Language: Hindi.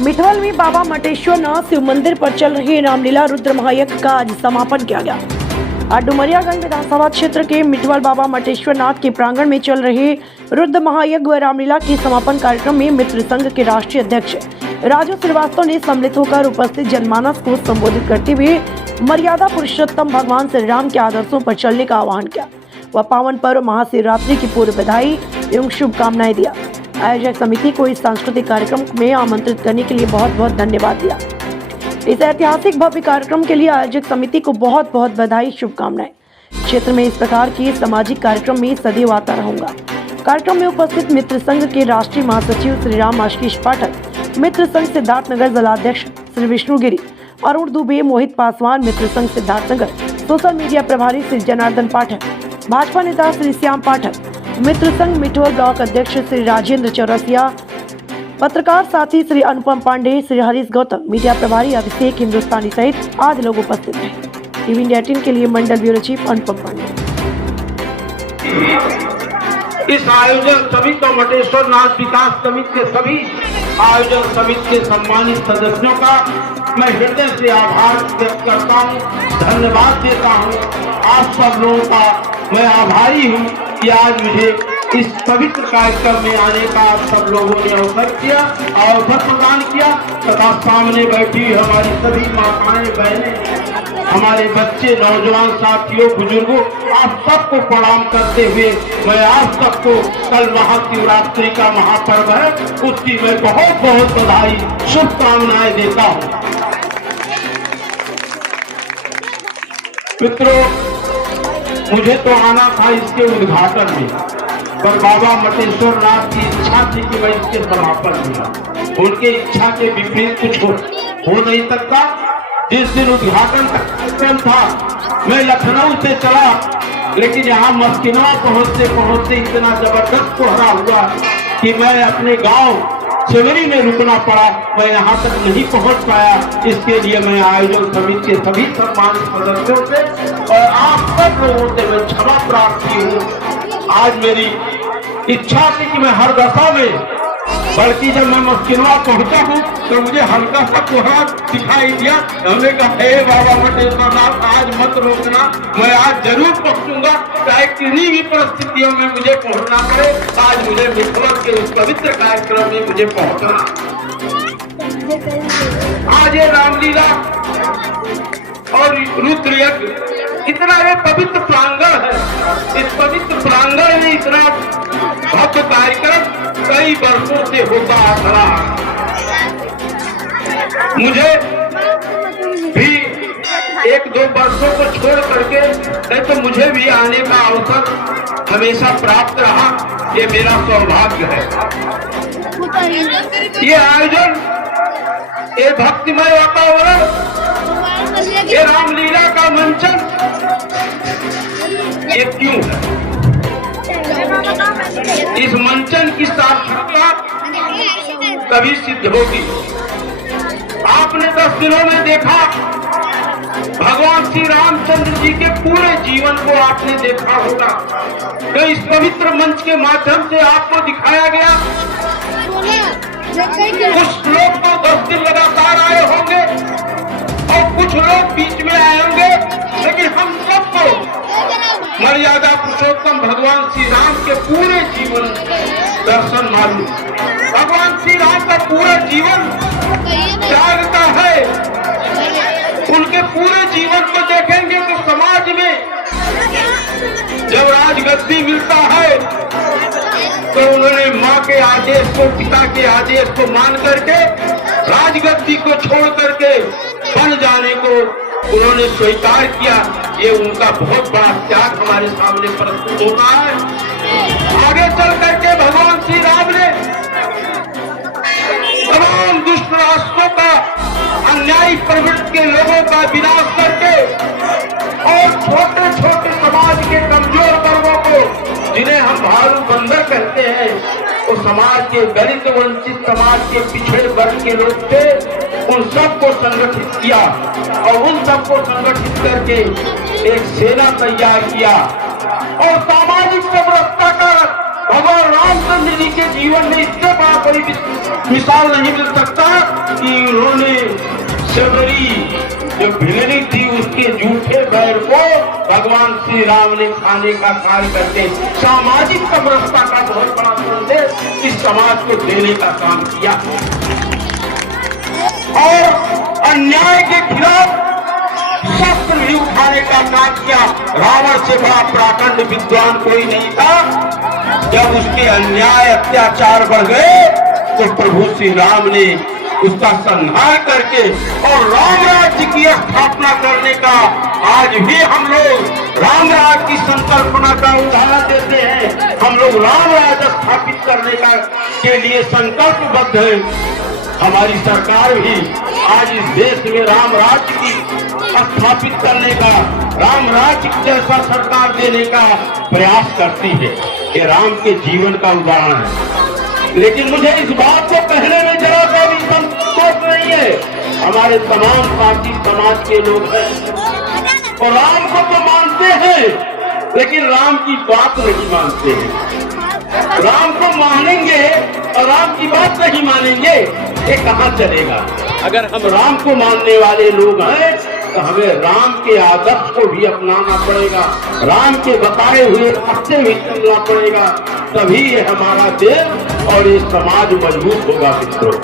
मिठवल में बाबा मटेश्वरनाथ शिव मंदिर पर चल रही रामलीला रुद्र महायज्ञ का आज समापन किया गया। आज डुमरियागंज विधानसभा क्षेत्र के मिठवल बाबा मटेश्वरनाथ के प्रांगण में चल रहे रुद्र महायज्ञ व रामलीला के समापन कार्यक्रम में मित्र संघ के राष्ट्रीय अध्यक्ष राजू श्रीवास्तव ने सम्मिलित होकर उपस्थित जनमानस को संबोधित करते हुए मर्यादा पुरुषोत्तम भगवान श्री राम के आदर्शों पर चलने का आह्वान किया। वह पावन पर्व महाशिवरात्रि की पूर्व बधाई एवं शुभकामनाएं दिया। आयोजक समिति को इस सांस्कृतिक कार्यक्रम में आमंत्रित करने के लिए बहुत बहुत धन्यवाद दिया। इस ऐतिहासिक भव्य कार्यक्रम के लिए आयोजक समिति को बहुत बहुत बधाई शुभकामनाएं। क्षेत्र में इस प्रकार के सामाजिक कार्यक्रम में सदैव आता रहूंगा। कार्यक्रम में उपस्थित मित्र संघ के राष्ट्रीय महासचिव श्री राम आशीष पाठक, मित्र संघ सिद्धार्थनगर जिलाध्यक्ष श्री विष्णु गिरी, अरुण दुबे, मोहित पासवान, मित्र संघ सिद्धार्थनगर, सोशल मीडिया प्रभारी श्री जनार्दन पाठक, भाजपा नेता श्री श्याम पाठक, मित्र संघ मिठवल ब्लॉक अध्यक्ष श्री राजेंद्र चौरसिया, पत्रकार साथी श्री अनुपम पांडे, श्री हरीश गौतम, मीडिया प्रभारी अभिषेक हिंदुस्तानी सहित आदि लोग उपस्थित रहे। टीवी इंडिया 18 के लिए मंडल ब्यूरो चीफ अनुपम पांडे। इस आयोजन समिति और मटेश्वरनाथ विकास समिति के सभी आयोजन समिति के सम्मानित सदस्यों का मैं हृदय से आभार व्यक्त करता हूँ, धन्यवाद देता हूँ। आप सब लोगों का मैं आभारी हूँ कि आज मुझे इस पवित्र कार्यक्रम में आने का आप सब लोगों ने अवसर प्रदान किया तथा सामने बैठी हुई हमारी सभी माताएं, बहनें, हमारे बच्चे, नौजवान साथियों, बुजुर्गों, आप सबको प्रणाम करते हुए मैं आप सबको कल महाशिवरात्रि का महापर्व है उसकी मैं बहुत बहुत बधाई शुभकामनाएं देता हूँ। मित्रों, मुझे तो आना था इसके उद्घाटन में, पर बाबा मटेश्वरनाथ की इच्छा थी कि मैं इसके समापन में, उनके इच्छा के विपरीत कुछ हो नहीं सकता। जिस दिन उद्घाटन कार्यक्रम था मैं लखनऊ से चला, लेकिन यहाँ मस्किनवा पहुँचते पहुँचते इतना जबरदस्त कोहरा हुआ कि मैं अपने गांव शिवरी में रुकना पड़ा, मैं यहाँ तक नहीं पहुँच पाया। इसके लिए मैं आयोजन समिति के सभी सम्मानित सदस्यों से और आप सब लोगों से मैं क्षमा प्रार्थी हूँ। आज मेरी इच्छा थी कि मैं हर दशा में, बल्कि जब मैं मस्किनवा पहुंचा हूँ तो मुझे हल्का सा कोहरा दिखाई दिया। हमने कहा हे बाबा मटेश्वरनाथ, आज मत रोकना, मैं आज जरूर पहुंचूंगा, चाहे किसी भी परिस्थितियों में मुझे पहुंचना पड़े। आज मुझे मिठवल के उस पवित्र कार्यक्रम में मुझे पहुंचना। आज ये रामलीला और रुद्र यज्ञ, इतना ये पवित्र प्रांगण है, इस पवित्र प्रांगण में इतना भव्य कार्यक्रम कई वर्षों से होता आ रहा। मुझे भी एक दो वर्षों को छोड़ करके नहीं तो मुझे भी आने का अवसर हमेशा प्राप्त रहा, ये मेरा सौभाग्य है। ये आयोजन, ये भक्तिमय वातावरण, ये रामलीला का मंचन, ये क्यों है? इस मंचन की सार्थकता कभी सिद्ध होगी। आपने 10 दिनों में देखा, भगवान श्री रामचंद्र जी के पूरे जीवन को आपने देखा होगा। तो इस पवित्र मंच के माध्यम से आपको दिखाया गया। कुछ लोग तो 10 दिन लगातार आए होंगे और कुछ लोग बीच में आए होंगे, लेकिन हम सबको मर्यादा पुरुषोत्तम भगवान श्री राम के पूरे जीवन दर्शन मालूम। भगवान श्री राम का पूरा जीवन त्याग का है। उनके पूरे जीवन को देखेंगे तो समाज में जब राजगद्दी मिलता है तो उन्होंने माँ के आदेश को, पिता के आदेश को मान करके राजगद्दी को छोड़ करके बन जाने को उन्होंने स्वीकार किया। ये उनका बहुत बड़ा त्याग हमारे सामने प्रस्तुत होता है। आगे चल करके भगवान श्री राम ने तमाम दुष्ट राष्ट्रों का, अन्यायी प्रवृत्ति के लोगों का विनाश करके और छोटे छोटे समाज के कमजोर वर्गों को, जिन्हें हम भालू बंदर कहते हैं, वो समाज के दलित वंचित समाज के पिछड़े वर्ग के लोग थे, उन सबको संगठित किया और उन सबको संगठित करके एक सेना तैयार किया और सामाजिक समरसता का भगवान रामचंद्र जी के जीवन में इससे बड़ा कोई मिसाल नहीं मिल सकता कि उन्होंने शबरी जो भिलनी थी उसके झूठे बैर को भगवान श्री राम ने खाने का कार्य करके सामाजिक समरसता का बहुत बड़ा संदेश इस समाज को देने का काम किया और अन्याय के खिलाफ शस्त्र भी उठाने का काम किया। रावण से बड़ा प्राकंड विद्वान कोई नहीं था। जब उसके अन्याय अत्याचार बढ़ गए तो प्रभु श्री राम ने उसका संहार करके और राम राज्य की स्थापना करने का आज भी हम लोग राम राज्य की संकल्पना का उदाहरण देते हैं। हम लोग राम राज्य स्थापित करने का के लिए संकल्पबद्ध है। हमारी सरकार भी आज इस देश में राम राज्य की स्थापित करने का, राम राज्य जैसा सरकार देने का प्रयास करती है। ये राम के जीवन का उदाहरण है। लेकिन मुझे इस बात को कहने में जरा सा भी संतोष नहीं है। हमारे तमाम पार्टी समाज के लोग हैं और राम को तो मानते हैं लेकिन राम की बात नहीं मानते हैं। राम को मानेंगे और राम की बात नहीं मानेंगे, ये कहाँ चलेगा। अगर हम राम को मानने वाले लोग हैं तो हमें राम के आदर्श को भी अपनाना पड़ेगा, राम के बताए हुए रास्ते भी चलना पड़ेगा, तभी ये हमारा देश और ये समाज मजबूत होगा मित्रों।